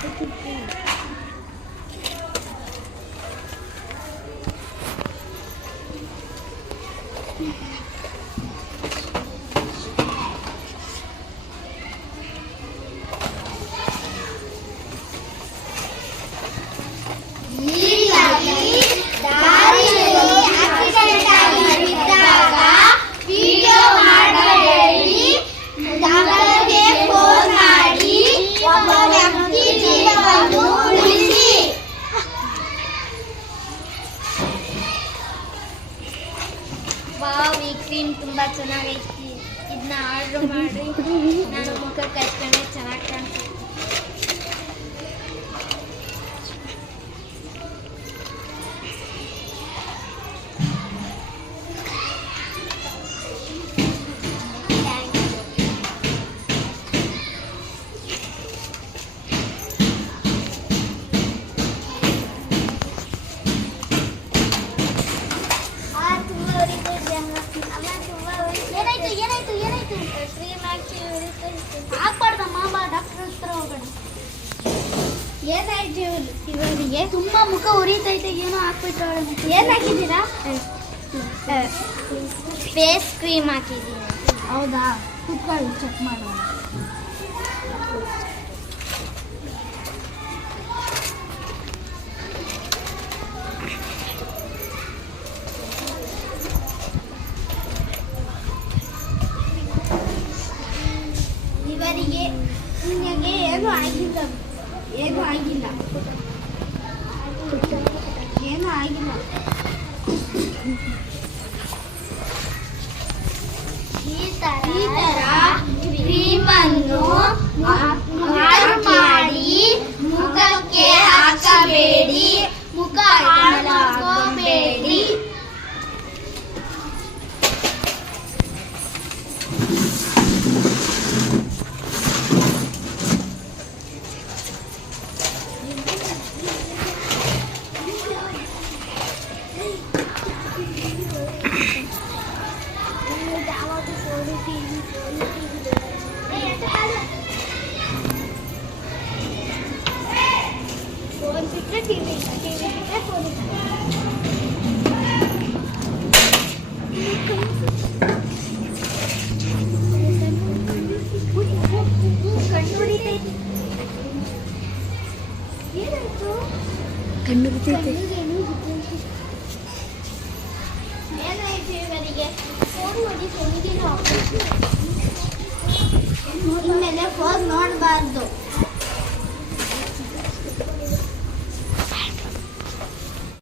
Thank you. Cream ತುಂಬಾ ಚೆನ್ನಾಗೈತಿ. ಇದನ್ನ order ಮಾಡಿ ನಾನು ಮುಖಕ್ಕೆ ಹಚ್ಕೊಂಡ್ರೆ ಚೆನ್ನಾಗಿ ಕಾಣಿಸುತ್ತೆ. ಏನಾಯ್ತು ಇವ್ರು- ಇವರಿಗೆ? ತುಂಬಾ ಮುಖ ಉರಿತೈತೆ ಏನೋ ಹಾಕ್ಬಿಟ್ಟು ಏನಾಕಿದ್ದೀರಾ ಹಾಕಿದ್ದೀರಾ? ಫೇಸ್ ಕ್ರೀಮ್ ಹಾಕಿದ್ದೀನಿ ಹೌದಾ? ಕುತ್ಕೊಳ್ಳಿ ಚೆಕ್ ಮಾಡೋಣ. ಇವರಿಗೆ ನಿಮಗೆ ಏನು ಆಗಿಲ್ಲ. ಏನೂ ಆಗಿಲ್ಲ. ಏನೂ ಆಗಿಲ್ಲ. കണ്ണുകുത്തിയിട്ട് ഞാൻ ചെയ്യുന്നത് ഫോൺ മതി ഫോണിക്ക് ഓപ്പറേഷൻ